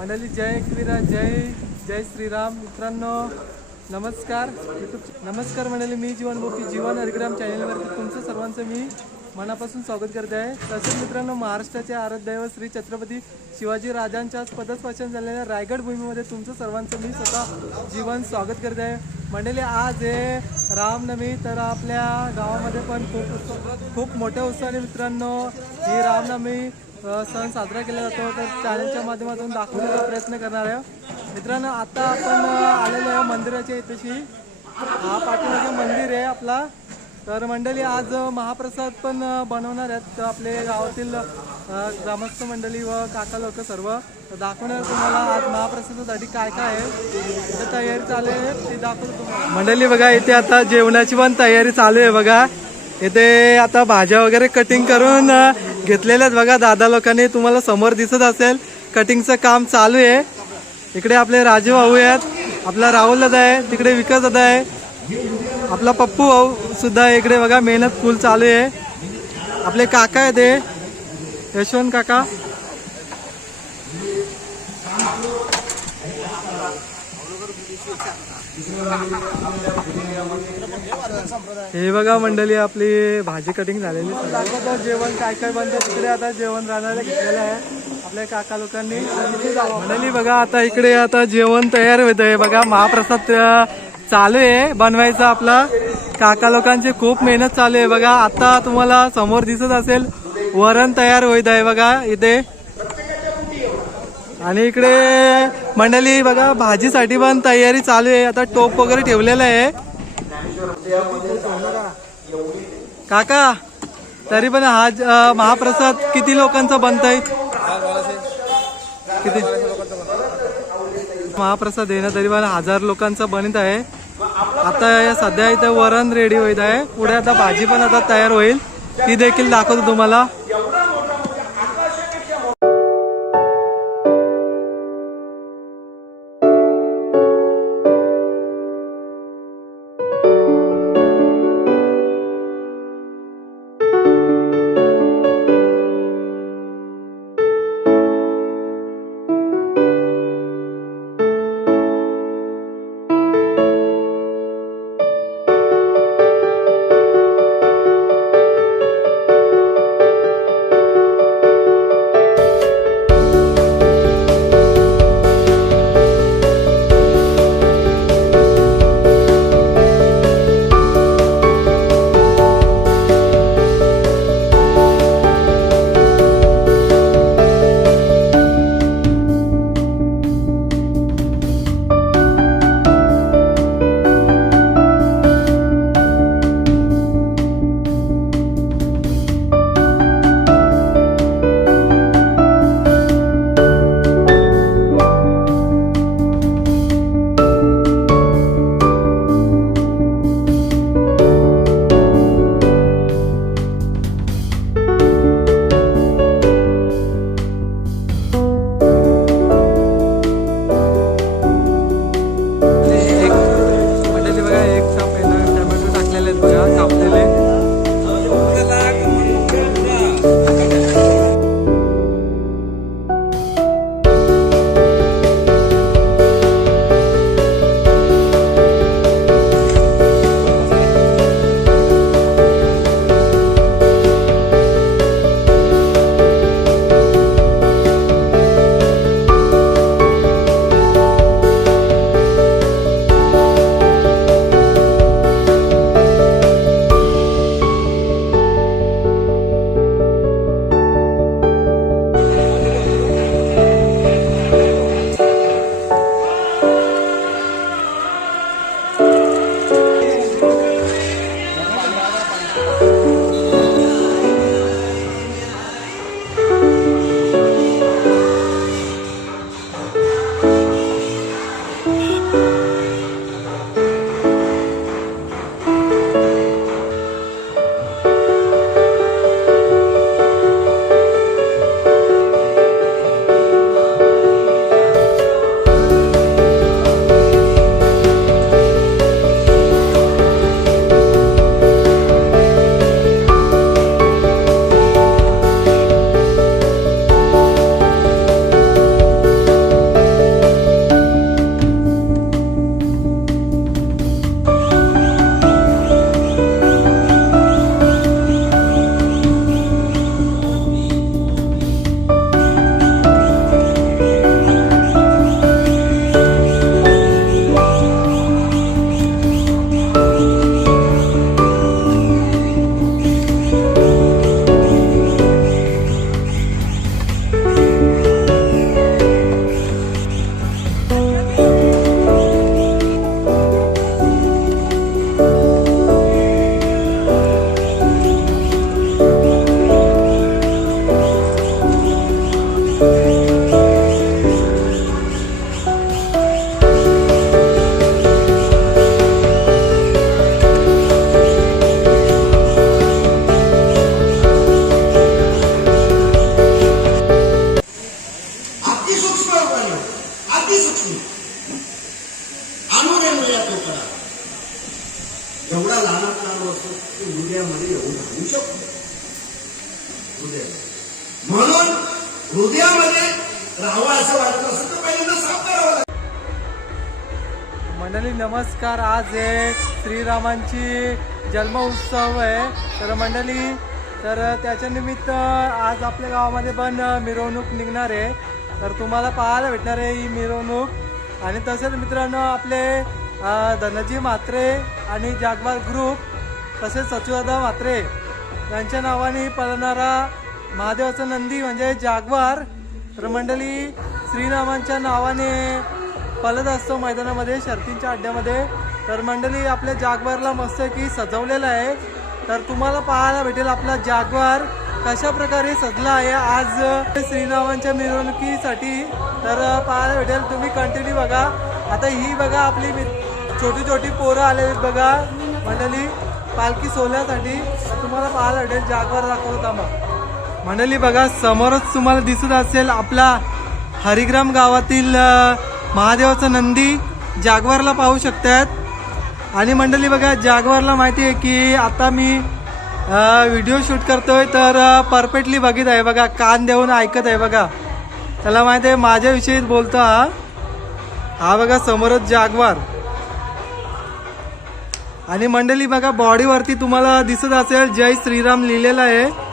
मंडळी जय एकविरा जय जय श्रीराम मित्रांनो नमस्कार मंडळी, मी जीवन बोकी जीवन हरिग्राम चॅनलवरती तुमचं सर्वांचं मी मनापासून स्वागत करते आहे. तसेच मित्रांनो, महाराष्ट्राचे आराध्य श्री छत्रपती शिवाजी राजांच्या पदस्पर्शन झालेल्या रायगड भूमीमध्ये तुमचं सर्वांचं मी स्वतः जीवन स्वागत करते आहे. मंडळी, आज हे रामनवमी, तर आपल्या गावामध्ये पण खूप मोठ्या उत्साहाने मित्रांनो ही रामनवमी सण साजरा केला जातो. तर चॅनलच्या माध्यमातून दाखवण्याचा प्रयत्न करणार आहे. मित्रांनो, आता आपण आलेलो आहे मंदिराच्या इथेशी. हा पाठीमागे मंदिर आहे आपला. तर मंडळी, आज महाप्रसाद पण बनवणार आहेत आपले गावातील ग्रामस्थ मंडळी व काका लोक सर्व. दाखवणार तुम्हाला आज महाप्रसादासाठी काय काय आहे, इथे तयारी चालू आहे ते दाखवतो तुम्हाला. मंडळी बघा, इथे आता जेवणाची पण तयारी चालू आहे बघा. इथे आता भाज्या वगैरे कटिंग करून घेतलेल्या आहेत बघा दादा लोकांनी. तुम्हाला समोर दिसत असेल कटिंगचं काम चालू आहे. इकडे आपले राजू भाऊ आहेत, आपला राहुल दादा आहे, तिकडे विकास दादा आहे, आपला पप्पू भाऊ सुद्धा इकडे बघा. मेहनत फुल चालू आहे. आपले काका आहेत ते यशवंत काका. हे बघा मंडळी, आपली भाजी कटिंग झालेली. जेवण काय काय बनतं तिकडे आता जेवण राहण्याला घेतलेलं आहे आपल्या काका लोकांनी. मंडळी बघा, आता इकडे आता जेवण तयार होत आहे बघा. महाप्रसाद चालू आहे बनवायचा. आपला काका लोकांची खूप मेहनत चालू आहे बघा. आता तुम्हाला समोर दिसत असेल वरण तयार होत आहे बघा इथे. आणि इकडे मंडळी बघा, भाजीसाठी पण तयारी चालू आहे. आता टोप वगैरे ठेवलेला आहे. काका, तरी पण हा महाप्रसाद किती लोकांचा बनतंय? किती महाप्रसाद आहे ना, तरी पण 1000 लोकांचा बनत आहे. आता सध्या इथं वरण रेडी होत आहे. पुढे आता भाजी पण आता तयार होईल, ती देखील दाखवतो तुम्हाला. कृष्ण आणून या तो करा. एवढा लहानात लहान वस्तू हृदयामध्ये येऊन राहू शकतो. हृदय म्हणून हृदयामध्ये राहावं असं वाटत असेल तर पहिल्यांदा साफ करावं लागेल. मंडळी नमस्कार. आज आहे श्रीरामांची जन्म उत्सव आहे. तर मंडळी त्याच्या निमित्त आज आपल्या गावामध्ये पण मिरवणूक निघणार आहे. तर तुम्हाला पाहायला भेटणार आहे ही मिरवणूक. आणि तसेच मित्रांनो आपले धनजी म्हात्रे आणि जागवार ग्रुप तसेच सचिवदा म्हात्रे यांच्या नावाने पळणारा महादेवाचा नंदी म्हणजे जागवार तर मंडळी श्रीरामांच्या नावाने पळत असतो मैदानामध्ये शर्तींच्या अड्ड्यामध्ये. तर मंडळी आपल्या जागवारला मस्त की सजवलेलं आहे. तर तुम्हाला पाहायला भेटेल आपला जागवार कशा प्रकारे सजला आहे आज श्रीरामांच्या मिरवणुकीसाठी. तर पाहायला भेटेल तुम्ही कंटिन्यू बघा. आता ही बघा आपली छोटी छोटी पोरं आलेली बघा मंडळी पालखी सोहळ्यासाठी. तुम्हाला पाहायला भेटेल जागवार दाखवतो थांबा. मंडळी बघा समोरच तुम्हाला दिसत असेल आपला हरिग्राम गावातील महादेवाचा नंदी जागवारला पाहू शकतात. आणि मंडळी बघा जागवारला माहिती आहे की आता मी व्हिडिओ शूट करतोय तर परफेक्टली बघित आहे बघा. कान देऊन ऐकत आहे बघा. त्याला माहिती आहे माझ्याविषयी बोलतो हा बघा समोरच जागवार. आणि मंडळी बघा बॉडीवरती तुम्हाला दिसत असेल जय श्रीराम लिहिलेलं आहे.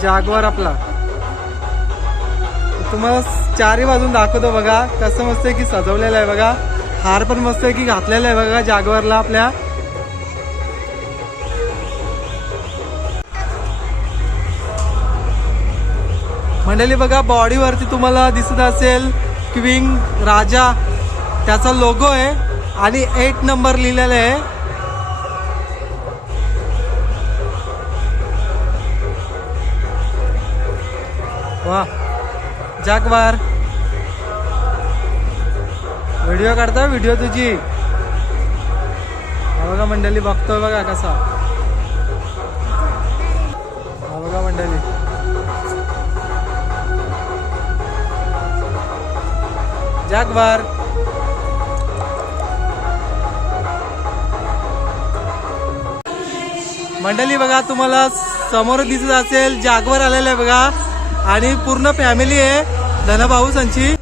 जागवार आपला तुम्हाला चारही बाजून दाखवतो बघा कसं मस्त आहे की सजवलेलं आहे बघा. हार पण मस्त आहे की घातलेला आहे बघा जागवारला आपल्या. मंडळी बघा बॉडीवरती तुम्हाला दिसत असेल क्वीन राजा त्याचा लोगो आहे आणि 8 नंबर लिहिलेला आहे. वा जागवार व्हिडिओ काढता व्हिडिओ तुझी हा बघा मंडळी बघतोय बघा कसा. हा बघा मंडळी जागवार. मंडळी बघा तुम्हाला समोर दिसत असेल जागवार आलेला आहे बघा. आणि पूर्ण फॅमिली आहे धनभाऊ संची.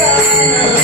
राम